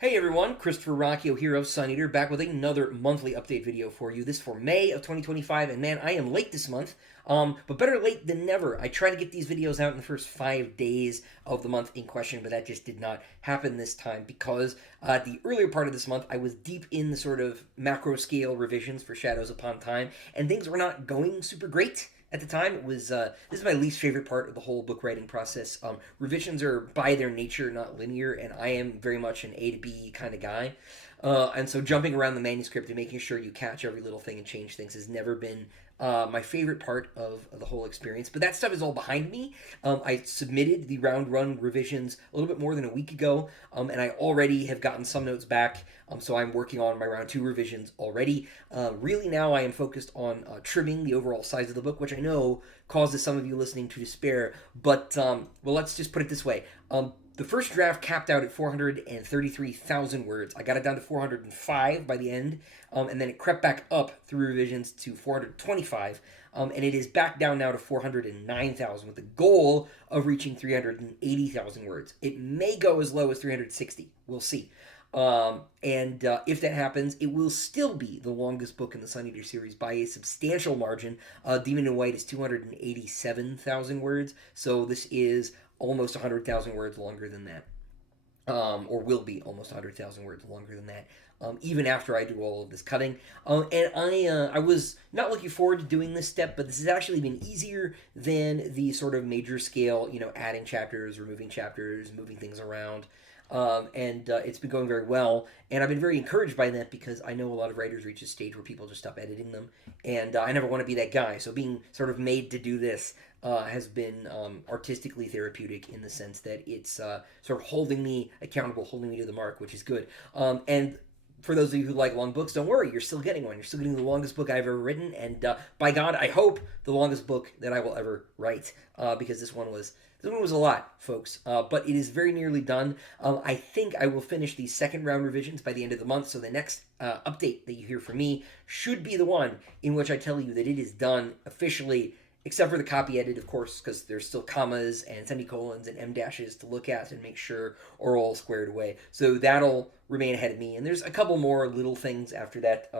Hey everyone, Christopher Ruocchio here of Sun Eater, back with another monthly update video for you. This for May of 2025, and man, I am late this month, but better late than never. I try to get these videos out in the first 5 days of the month in question, but that just did not happen this time because the earlier part of this month, I was deep in the sort of macro scale revisions for Shadows Upon Time, and things were not going super great. At the time, it was this is my least favorite part of the whole book writing process. Revisions are by their nature not linear, and I am very much an A to B kind of guy. And so jumping around the manuscript and making sure you catch every little thing and change things has never been my favorite part of the whole experience. But that stuff is all behind me. I submitted the round run revisions a little bit more than a week ago, and I already have gotten some notes back. So I'm working on my round 2 revisions already. Really now I am focused on trimming the overall size of the book, which I know causes some of you listening to despair. But, well, let's just put it this way. The first draft capped out at 433,000 words. I got it down to 405 by the end, and then it crept back up through revisions to 425, and it is back down now to 409,000 with the goal of reaching 380,000 words. It may go as low as 360. We'll see. If that happens, it will still be the longest book in the Sun Eater series by a substantial margin. Demon in White is 287,000 words, so this is almost 100,000 words longer than that. Or will be almost 100,000 words longer than that, even after I do all of this cutting. And I was not looking forward to doing this step, but this has actually been easier than the sort of major scale, adding chapters, removing chapters, moving things around. It's been going very well, and I've been very encouraged by that because I know a lot of writers reach a stage where people just stop editing them, and I never want to be that guy. So being sort of made to do this has been artistically therapeutic in the sense that it's sort of holding me accountable, holding me to the mark, which is good. And for those of you who like long books, don't worry, you're still getting one. You're still getting the longest book I've ever written, and by God, I hope the longest book that I will ever write, because this one was a lot, folks, but it is very nearly done. I think I will finish the second round revisions by the end of the month, so the next update that you hear from me should be the one in which I tell you that it is done officially, except for the copy edit, of course, because there's still commas and semicolons and em dashes to look at and make sure are all squared away. So that'll remain ahead of me. And there's a couple more little things after that.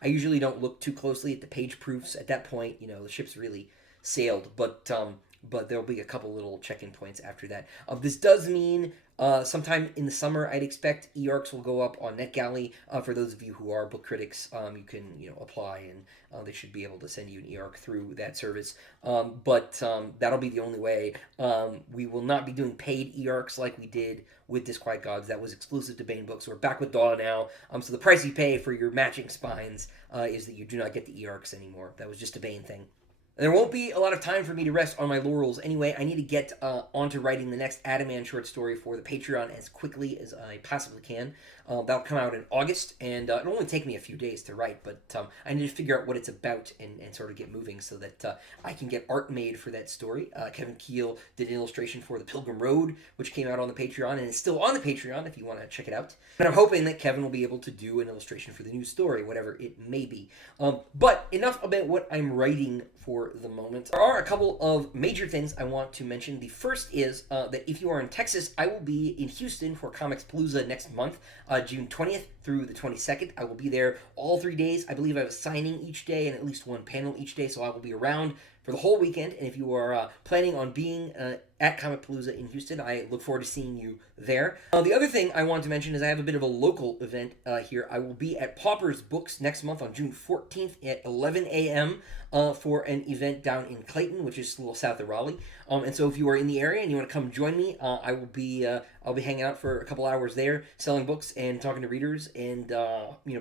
I usually don't look too closely at the page proofs. At that point, the ship's really sailed, but there'll be a couple little check-in points after that. This does mean sometime in the summer, I'd expect e-arcs will go up on NetGalley. For those of you who are book critics, you can apply, and they should be able to send you an e-arc through that service. But that'll be the only way. We will not be doing paid e-arcs like we did with Disquiet Gods. That was exclusive to Bane Books. We're back with Daw now. So the price you pay for your matching spines is that you do not get the e-arcs anymore. That was just a Bane thing. There won't be a lot of time for me to rest on my laurels anyway. I need to get onto writing the next Adaman short story for the Patreon as quickly as I possibly can. That'll come out in August, and it'll only take me a few days to write, but I need to figure out what it's about and sort of get moving so that I can get art made for that story. Kevin Keel did an illustration for The Pilgrim Road, which came out on the Patreon, and is still on the Patreon if you want to check it out. And I'm hoping that Kevin will be able to do an illustration for the new story, whatever it may be. But enough about what I'm writing for the moment. There are a couple of major things I want to mention. The first is that if you are in Texas, I will be in Houston for Comics Palooza next month, June 20th through the 22nd. I will be there all 3 days. I believe I have a signing each day and at least one panel each day, so I will be around for the whole weekend. And if you are planning on being at Comic Palooza in Houston, I look forward to seeing you there. The other thing I want to mention is I have a bit of a local event here. I will be at Pauper's Books next month on June 14th at 11 a.m. For an event down in Clayton, which is a little south of Raleigh. And so if you are in the area and you want to come join me, I'll be hanging out for a couple hours there, selling books and talking to readers, and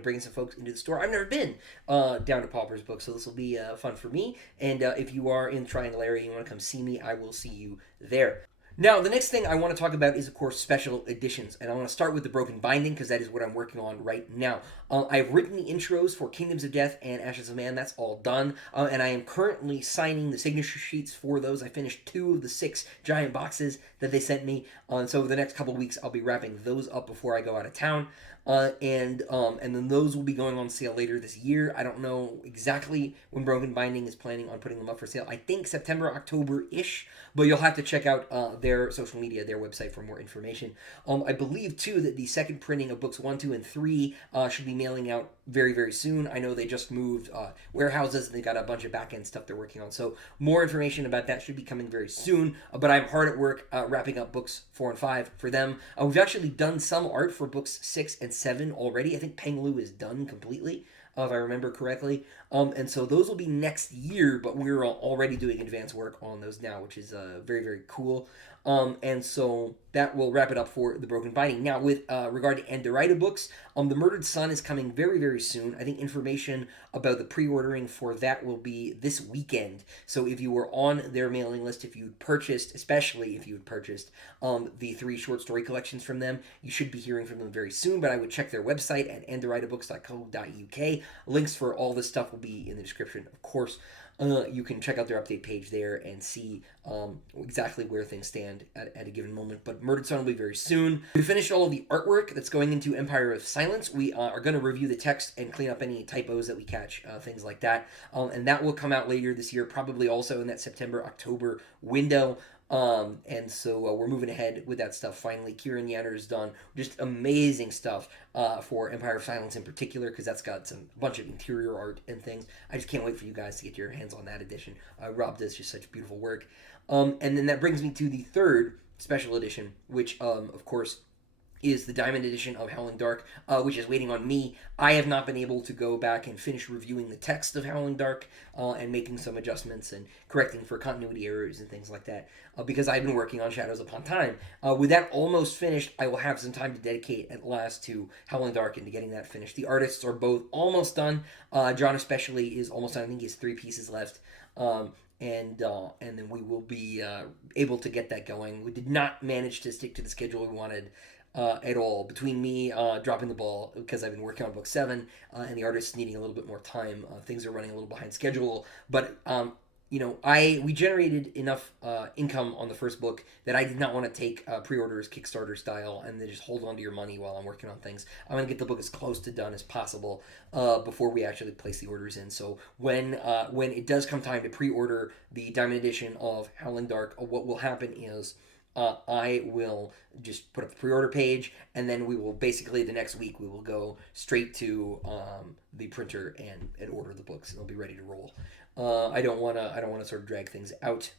bringing some folks into the store. I've never been down to Pauper's Books, so this will be fun for me. And if you are in the Triangle area and you want to come see me, I will see you there. Now, the next thing I want to talk about is, of course, special editions. And I want to start with The Broken Binding, because that is what I'm working on right now. I've written the intros for Kingdoms of Death and Ashes of Man. That's all done. And I am currently signing the signature sheets for those. I finished 2 of the 6 giant boxes that they sent me. And so over the next couple of weeks, I'll be wrapping those up before I go out of town. And then those will be going on sale later this year. I don't know exactly when Broken Binding is planning on putting them up for sale. I think September, October-ish, but you'll have to check out their social media, their website for more information. I believe, too, that the second printing of books 1, 2, and 3 should be mailing out very, very soon. I know they just moved warehouses, and they got a bunch of back-end stuff they're working on. So more information about that should be coming very soon. But I'm hard at work wrapping up books 4 and 5 for them. We've actually done some art for books 6 and 7 already. I think Peng Lu is done completely, if I remember correctly. And so those will be next year, but we're already doing advanced work on those now, which is very, very cool. And so that will wrap it up for the Broken Binding. Now, with regard to Andorita books, the Murdered Sun is coming very, very soon. I think information about the pre-ordering for that will be this weekend. So if you were on their mailing list, if you purchased, especially if you had purchased the 3 short story collections from them, you should be hearing from them very soon. But I would check their website at andoritabooks.co.uk. Links for all this stuff will be in the description, of course. You can check out their update page there and see exactly where things stand at a given moment. But Murdered Sun will be very soon. We finished all of the artwork that's going into Empire of Silence. We are going to review the text and clean up any typos that we catch, things like that. And that will come out later this year, probably also in that September-October window. And so we're moving ahead with that stuff. Finally, Kieran Yanner's done just amazing stuff for Empire of Silence in particular, because that's got a bunch of interior art and things. I just can't wait for you guys to get your hands on that edition. Rob does just such beautiful work. And then that brings me to the third special edition, which, of course, is the Diamond Edition of Howling Dark, which is waiting on me. I have not been able to go back and finish reviewing the text of Howling Dark and making some adjustments and correcting for continuity errors and things like that, because I've been working on Shadows Upon Time. With that almost finished, I will have some time to dedicate at last to Howling Dark and to getting that finished. The artists are both almost done. John especially is almost done. I think he has 3 pieces left. And then we will be able to get that going. We did not manage to stick to the schedule we wanted at all. Between me dropping the ball because I've been working on book 7 and the artists needing a little bit more time, things are running a little behind schedule. But we generated enough income on the first book that I did not want to take pre-orders Kickstarter style and then just hold on to your money while I'm working on things. I'm going to get the book as close to done as possible before we actually place the orders in. So when it does come time to pre-order the Diamond Edition of Howling Dark, what will happen is I will just put up the pre-order page, and then we will basically the next week we will go straight to the printer and order the books, and they'll be ready to roll. I don't want to sort of drag things out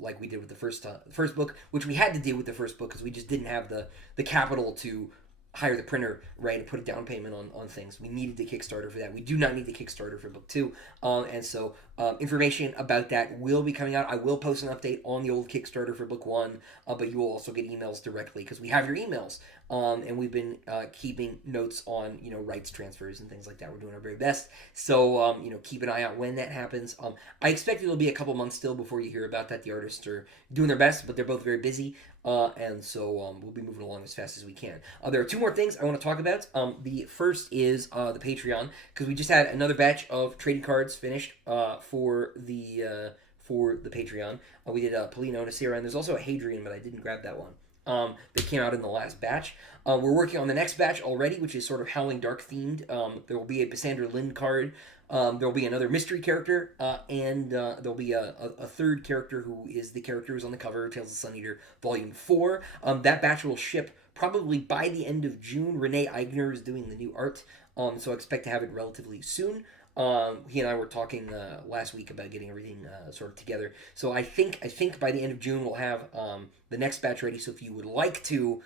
like we did with the first book, which we had to do with the first book because we just didn't have the capital to hire the printer, right, and put a down payment on things. We needed the Kickstarter for that. We do not need the Kickstarter for book 2. And so information about that will be coming out. I will post an update on the old Kickstarter for book 1, but you will also get emails directly because we have your emails. And we've been keeping notes on, rights transfers and things like that. We're doing our very best. So, keep an eye out when that happens. I expect it'll be a couple months still before you hear about that. The artists are doing their best, but they're both very busy. And so we'll be moving along as fast as we can. There are 2 more things I want to talk about. The first is the Patreon, because we just had another batch of trading cards finished for the Patreon. We did Polino and Asira, and there's also a Hadrian, but I didn't grab that one. That came out in the last batch. We're working on the next batch already, which is sort of Howling Dark themed. There will be a Pysandra Lynn card. There will be another mystery character, and there will be a third character who is the character who's on the cover of Tales of the Sun Eater Volume 4. That batch will ship probably by the end of June. Renee Eigner is doing the new art, so I expect to have it relatively soon. He and I were talking last week about getting everything sort of together. So I think by the end of June we'll have the next batch ready. So if you would like to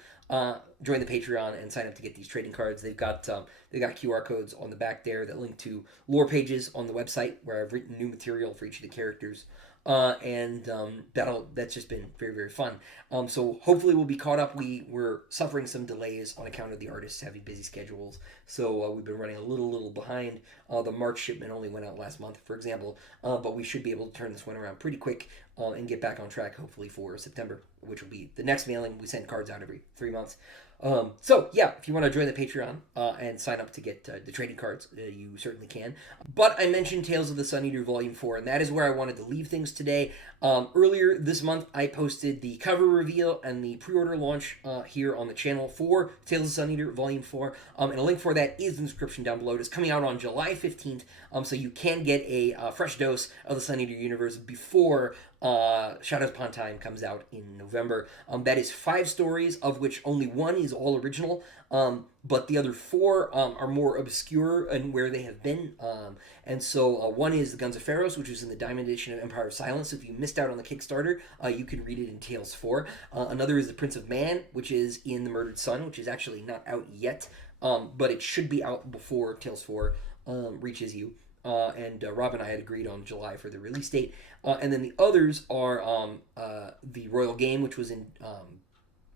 join the Patreon and sign up to get these trading cards, they've got QR codes on the back there that link to lore pages on the website where I've written new material for each of the characters. That's just been very, very fun. So hopefully we'll be caught up. We were suffering some delays on account of the artists having busy schedules. So we've been running a little behind. The March shipment only went out last month, for example. But we should be able to turn this one around pretty quick and get back on track, hopefully, for September, which will be the next mailing. We send cards out every 3 months. So yeah, if you want to join the Patreon and sign up to get the trading cards, you certainly can. But I mentioned Tales of the Sun Eater Volume 4, and that is where I wanted to leave things today. Earlier this month, I posted the cover reveal and the pre-order launch here on the channel for Tales of the Sun Eater Volume 4, and a link for that is in the description down below. It is coming out on July 15th, so you can get a fresh dose of the Sun Eater universe before Shadows Upon Time comes out in November. That is 5 stories, of which only 1 is all original, but the other 4 are more obscure and where they have been. And so 1 is The Guns of Pharaohs, which is in the Diamond Edition of Empire of Silence. So if you missed out on the Kickstarter, you can read it in Tales 4. Another is The Prince of Man, which is in The Murdered Sun, which is actually not out yet, but it should be out before Tales 4 reaches you. And Rob and I had agreed on July for the release date. And then the others are The Royal Game, which was in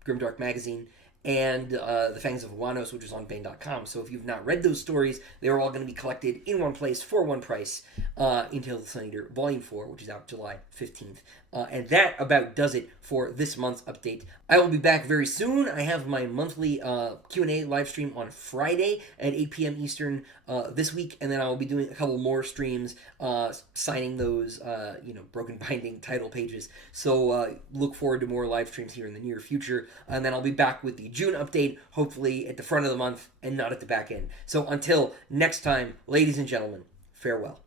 Grimdark Magazine, and The Fangs of Wano, which is on Bane.com. So if you've not read those stories, they're all going to be collected in one place for one price in Tales of the Sun Eater Volume 4, which is out July 15th. And that about does it for this month's update. I will be back very soon. I have my monthly Q&A live stream on Friday at 8 p.m. Eastern this week, and then I will be doing a couple more streams signing those, broken binding title pages. So look forward to more live streams here in the near future, and then I'll be back with the June update, hopefully at the front of the month and not at the back end. So until next time, ladies and gentlemen, farewell.